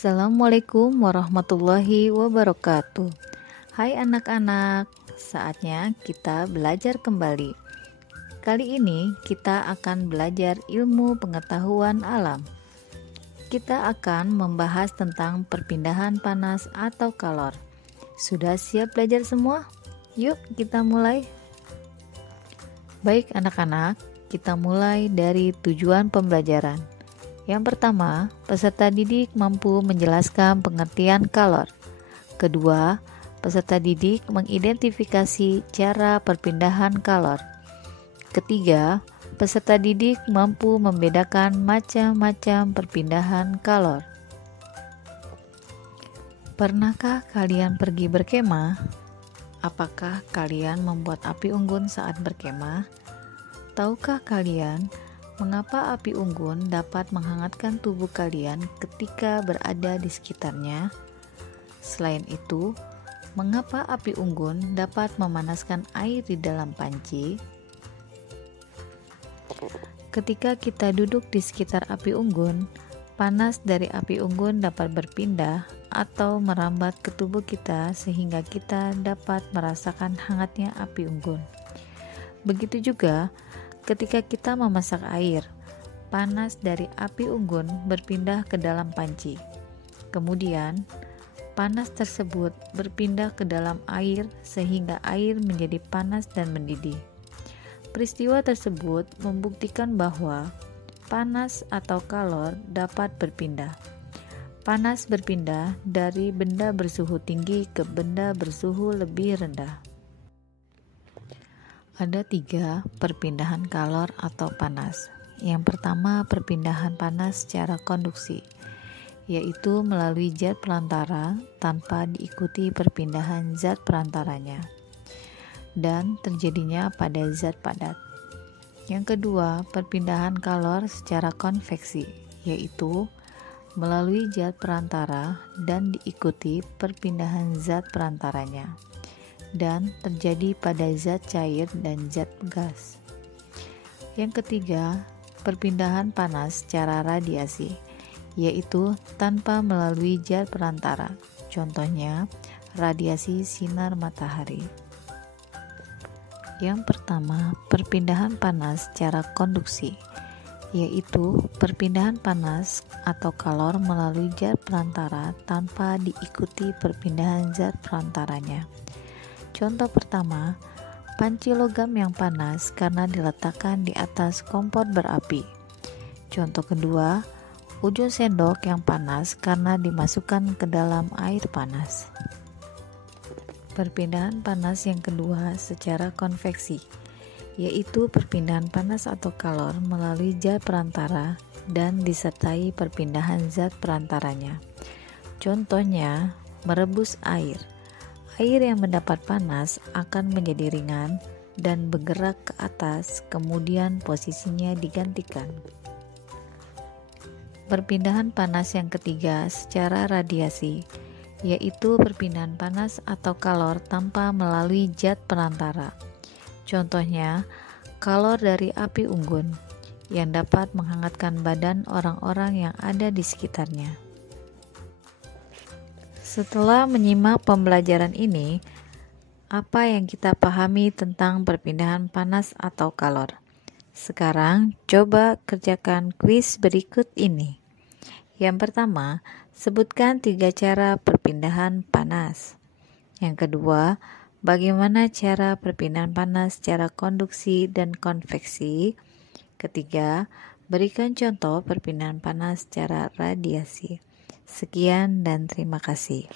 Assalamualaikum warahmatullahi wabarakatuh. Hai anak-anak, saatnya kita belajar kembali. Kali ini kita akan belajar ilmu pengetahuan alam. Kita akan membahas tentang perpindahan panas atau kalor. Sudah siap belajar semua? Yuk kita mulai. Baik anak-anak, kita mulai dari tujuan pembelajaran. Yang pertama, peserta didik mampu menjelaskan pengertian kalor. Kedua, peserta didik mengidentifikasi cara perpindahan kalor. Ketiga, peserta didik mampu membedakan macam-macam perpindahan kalor. Pernahkah kalian pergi berkemah? Apakah kalian membuat api unggun saat berkemah? Tahukah kalian mengapa api unggun dapat menghangatkan tubuh kalian ketika berada di sekitarnya? Selain itu, mengapa api unggun dapat memanaskan air di dalam panci? Ketika kita duduk di sekitar api unggun, panas dari api unggun dapat berpindah atau merambat ke tubuh kita sehingga kita dapat merasakan hangatnya api unggun. Begitu juga ketika kita memasak air, panas dari api unggun berpindah ke dalam panci. Kemudian, panas tersebut berpindah ke dalam air sehingga air menjadi panas dan mendidih. Peristiwa tersebut membuktikan bahwa panas atau kalor dapat berpindah. Panas berpindah dari benda bersuhu tinggi ke benda bersuhu lebih rendah. Ada 3 perpindahan kalor atau panas. Yang pertama, perpindahan panas secara konduksi, yaitu melalui zat perantara tanpa diikuti perpindahan zat perantaranya, dan terjadinya pada zat padat. Yang kedua, perpindahan kalor secara konveksi, yaitu melalui zat perantara dan diikuti perpindahan zat perantaranya, dan terjadi pada zat cair dan zat gas. Yang ketiga, perpindahan panas secara radiasi, yaitu tanpa melalui zat perantara. Contohnya, radiasi sinar matahari. Yang pertama, perpindahan panas secara konduksi, yaitu perpindahan panas atau kalor melalui zat perantara tanpa diikuti perpindahan zat perantaranya. Contoh pertama, panci logam yang panas karena diletakkan di atas kompor berapi. Contoh kedua, ujung sendok yang panas karena dimasukkan ke dalam air panas. Perpindahan panas yang kedua secara konveksi, yaitu perpindahan panas atau kalor melalui zat perantara dan disertai perpindahan zat perantaranya. Contohnya, merebus air. Air yang mendapat panas akan menjadi ringan dan bergerak ke atas, kemudian posisinya digantikan. Perpindahan panas yang ketiga secara radiasi, yaitu perpindahan panas atau kalor tanpa melalui zat perantara. Contohnya, kalor dari api unggun yang dapat menghangatkan badan orang-orang yang ada di sekitarnya. Setelah menyimak pembelajaran ini, apa yang kita pahami tentang perpindahan panas atau kalor? Sekarang coba kerjakan kuis berikut ini. Yang pertama, sebutkan 3 cara perpindahan panas. Yang kedua, bagaimana cara perpindahan panas secara konduksi dan konveksi? Ketiga, berikan contoh perpindahan panas secara radiasi. Sekian dan terima kasih.